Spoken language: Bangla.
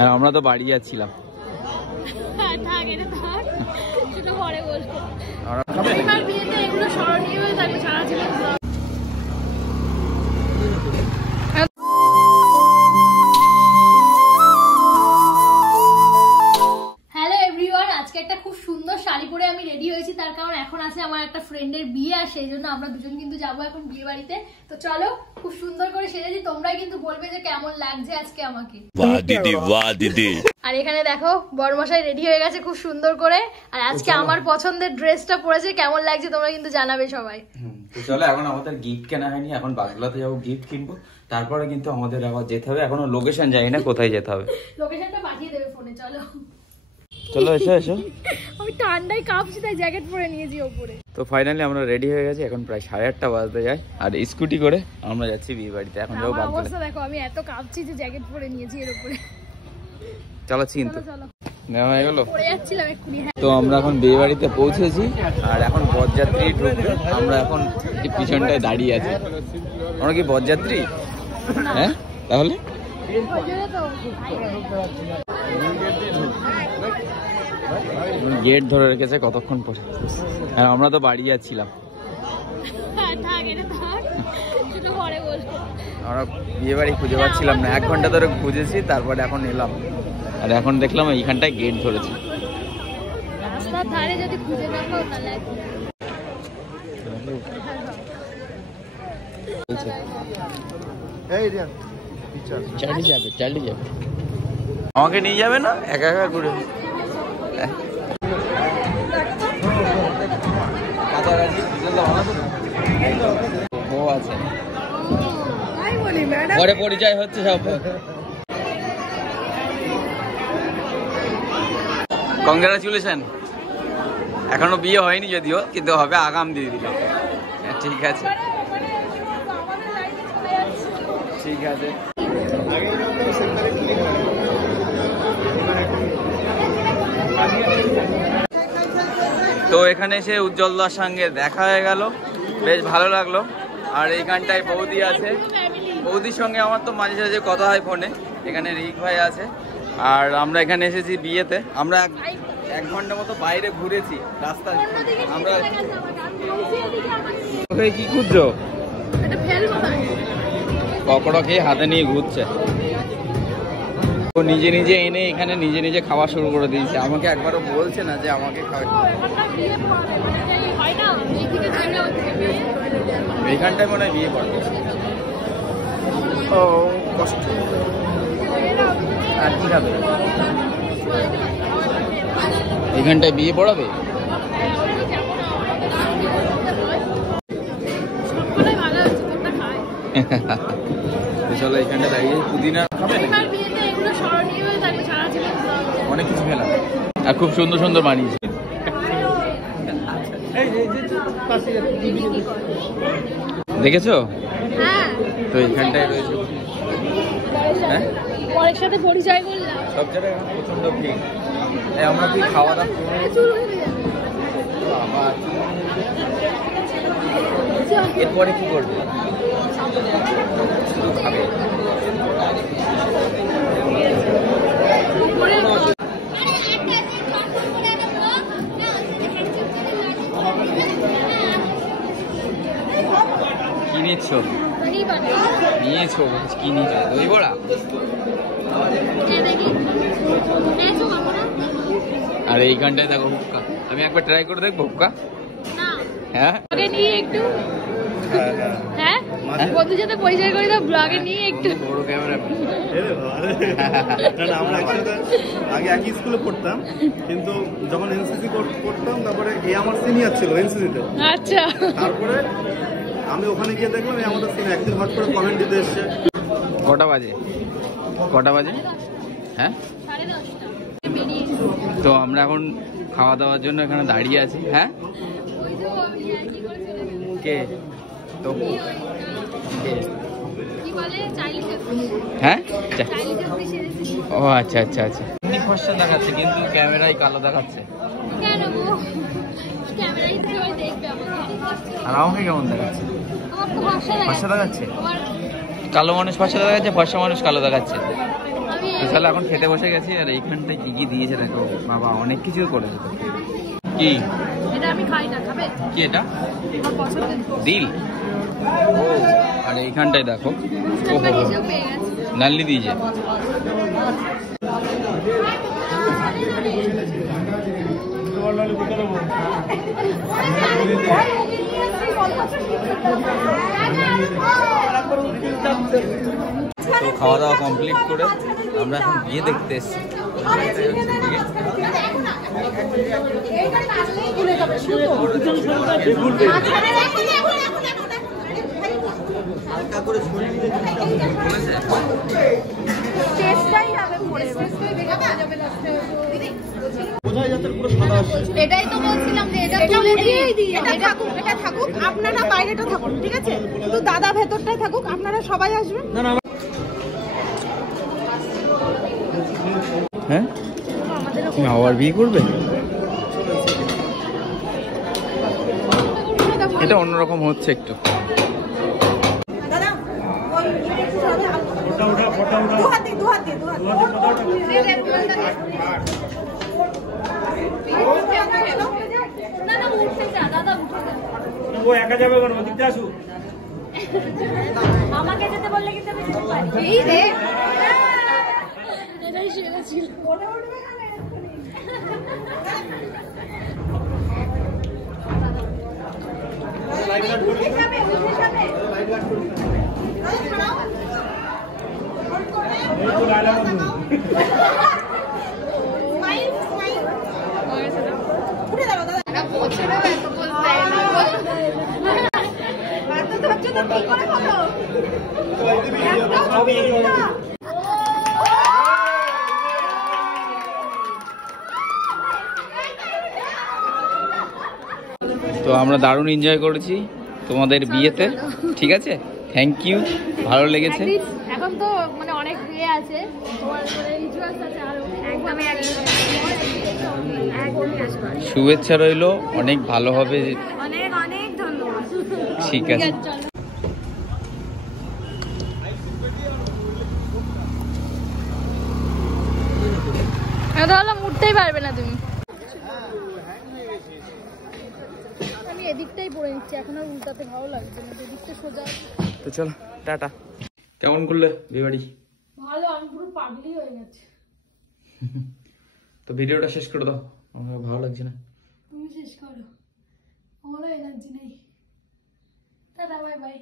হ্যাঁ আমরা তো বাড়ি যাচ্ছিলাম। একটা খুব সুন্দর শাড়ি পরে আমি রেডি হয়েছি, তার কারণ এখন আছে আমার একটা ফ্রেন্ডের বিয়ে, আর সেই জন্য আমরা দুজন কিন্তু যাবো এখন বিয়ে বাড়িতে। তো চলো খুব সুন্দর করে সেজেছি, তোমরাই কিন্তু বলবে যে কেমন লাগছে আজকে আমাকে। বাহ দিদি, বাহ দিদি। আর এখানে দেখো বড়মশাই রেডি হয়ে গেছে খুব সুন্দর করে, আর আজকে আমার পছন্দের ড্রেসটা পরেছে, কেমন লাগছে তোমরা কিন্তু জানাবে সবাই। তো চলো এখন আমাদের গিফট কেনা হয়নি, এখন বাগলাতে যাবো গিফট কিনবো, তারপরে কিন্তু আমাদের আবার যেতে হবে। এখনো লোকেশন জানি না কোথায় যেতে হবে, লোকেশনটা পাঠিয়ে দেবে ফোনে। চলো চলো এসো এসো। আমি ঠান্ডায় কাঁপছি তাই জ্যাকেট পরে নিয়েছি উপরে। তো ফাইনালি আমরা রেডি হয়ে গেছি, এখন প্রায় 8:30 বাজতে যায়, আর স্কুটি করে আমরা যাচ্ছি বিয়ে বাড়িতে। এখন যাবো বাগলাতে। অবস্থা দেখো, আমি এত কাঁপছি যে জ্যাকেট পরে নিয়েছি এর উপরে। চালাচ্ছি কিন্তু নেওয়া হয়ে গেল। পরে যাচ্ছিলাম এক্ষুনি। তো আমরা এখন বিয়ে বাড়িতে পৌঁছেছি, আর এখন বরযাত্রী ঢুকবে। আমরা এখন পিছনটায় দাঁড়িয়ে আছি। আমরা কি বরযাত্রী? হ্যাঁ তাহলে গেট ধরে রেখেছে কতক্ষণ পরে। আর আমরা তো বাড়ি যাচ্ছিলাম। আমরা বিয়ে বাড়ি খুঁজে পাচ্ছিলাম না, 1 ঘন্টা ধরে খুঁজেছি, তারপরে এখন এলাম। আর এখন দেখলাম এইখানটায় গেট ধরেছে। রাস্তার ধারে যদি খুঁজে না পাও তাহলে চালিয়ে যাবে। আমাকে নিয়ে যাবে না একা একা ঘুরে? ও আছে, পরে পরিচয় হচ্ছে সব। কংগ্রাচুলেশন। এখনো বিয়ে হয়নি যদিও, কিন্তু হবে আগাম দিয়ে দিল। ঠিক আছে ঠিক আছে। তো এখানে এসে উজ্জ্বলদার সঙ্গে দেখা হয়ে গেল, বেশ ভালো লাগলো। আর এইখানটায় বৌদি আছে, বৌদির সঙ্গে আমার তো মাঝে মাঝে কথা হয় ফোনে। এখানে রিক ভাই আছে। আর আমরা এখানে এসেছি বিয়েতে। আমরা 1 ঘন্টা মতো বাইরে ঘুরেছি রাস্তায়। আমরা কি খুঁজছো? পকোড়া খেয়ে হাতে নিয়ে ঘুরছে। ও নিজে নিজে এনে এখানে নিজে নিজে খাওয়া শুরু করে দিয়েছে। আমাকে একবারও বলছে না যে আমাকে খাওয়া। এইখানটায় মনে হয় বিয়ে করবে। ও কষ্ট। আর কি খাবে? এইখানটায় বিয়ে পড়াবে। চলো এখানটা দাঁড়িয়ে পুদিনা খাবে নাকি? অনেক কিছু খেলাম, আর খুব সুন্দর সুন্দর বানিয়েছে। দেখেছো? তো এইখানটায় রয়েছে। হ্যাঁ পরের সাথে পরিচয় করলাম। সব জায়গায় প্রচন্ড ভিড়। আমরা কি খাওয়া দাওয়া এরপরে কি করবে? শুধু খাবে। কি নিচ্ছ? নিয়েছো কি নিচ্ছ? দই বড়া। আর এইখানটায় দেখো হুক্কা। আমি একবার ট্রাই করে দেখবো হুক্কা। হ্যাঁ একটু হ্যাঁ বন্ধুর সাথে পরিচয় করে দাও, ব্লগে নিয়ে একটু। বড় ক্যামেরা। আমরা একসাথে আগে একই স্কুলে পড়তাম, কিন্তু যখন এনসিসি করতাম তারপরে এ আমার সিনিয়র ছিল এনসিসিতে। আচ্ছা, তারপরে আমি ওখানে গিয়ে দেখলাম এই আমাদের সিনিয়র একদিন হট করে কমেন্ট দিতে এসছে। কটা বাজে? হ্যাঁ তো আমরা এখন খাওয়া দাওয়ার জন্য এখানে দাঁড়িয়ে আছি। হ্যাঁ কে তো হ্যাঁ ও আচ্ছা আচ্ছা আচ্ছা। ফর্সা দেখাচ্ছে কিন্তু ক্যামেরায় কালো দেখাচ্ছে। আর আমাকে কেমন দেখাচ্ছে? ফর্সা দেখাচ্ছে। কালো মানুষ ফর্সা দেখাচ্ছে, ফর্সা মানুষ কালো দেখাচ্ছে। তো চলো এখন খেতে বসে গেছি। আর এইখানটায় কি কি দিয়েছে দেখো বাবা, অনেক কিছু করেছে। কি এটা আমি খাই না, খাবে? কি এটা? আমার পছন্দের দিল। ও, আর এইখানটায় দেখো ফুচকা হিসেবে পেয়ে গেছি। নাল্লি দিয়েছে। তো খাওয়া দাওয়া কমপ্লিট করে আমরা এখন বিয়ে দেখতে এসেছি। এটাই তো বলছিলাম যে এটা তুলে দিয়ে এটা থাকুক, এটা থাকুক, আপনারা বাইরেটা থাকুন, ঠিক আছে? তো দাদা ভেতরটায় থাকুক, আপনারা সবাই আসবেন। হ্যাঁ, তুমি আবার বিয়ে করবে? এটা অন্যরকম হচ্ছে একটু। দাদা ওই দু হাত দিয়ে, দু হাত দিয়ে, দু হাত না না, উঠতে যা দাদা, উঠে যা। ও একা যাবে কেন? ওদিকটা আসুক। আমাকে যেতে বললে কিন্তু আমি যেতে পারি। এই রে, এটাই সেরা ছিল। উঠে যাবো দাদা। এটা বছরেও এত বলতে হয় না। এত ধৈর্য তো কি করে হলো? একটা ছবি তুলতে। তো আমরা দারুণ এনজয় করেছি তোমাদের বিয়েতে, ঠিক আছে? থ্যাংক ইউ, ভালো লেগেছে। এখন তো মানে অনেক বিয়ে আছে, তোমার মানে রিচুয়ালস আছে আরো, একদমই শুভেচ্ছা রইলো, অনেক ভালো হবে। অনেক অনেক ধন্যবাদ। ঠিক আছে। তাহলে উঠতেই পারবে না তুমি। আমি এদিকটাই পরে নিচ্ছি, এখন আর উল্টাতে ভালো লাগছে না, এদিকটা সোজা। তো চলো টাটা। কেমন করলে বিয়ে বাড়ি? ভালো, আমি পুরো পাগলি হয়ে গেছি। তো ভিডিওটা শেষ করে দাও, আমার ভালো লাগছে না। তুমি শেষ করো, আমারও এনার্জি নেই। Tata, bye bye.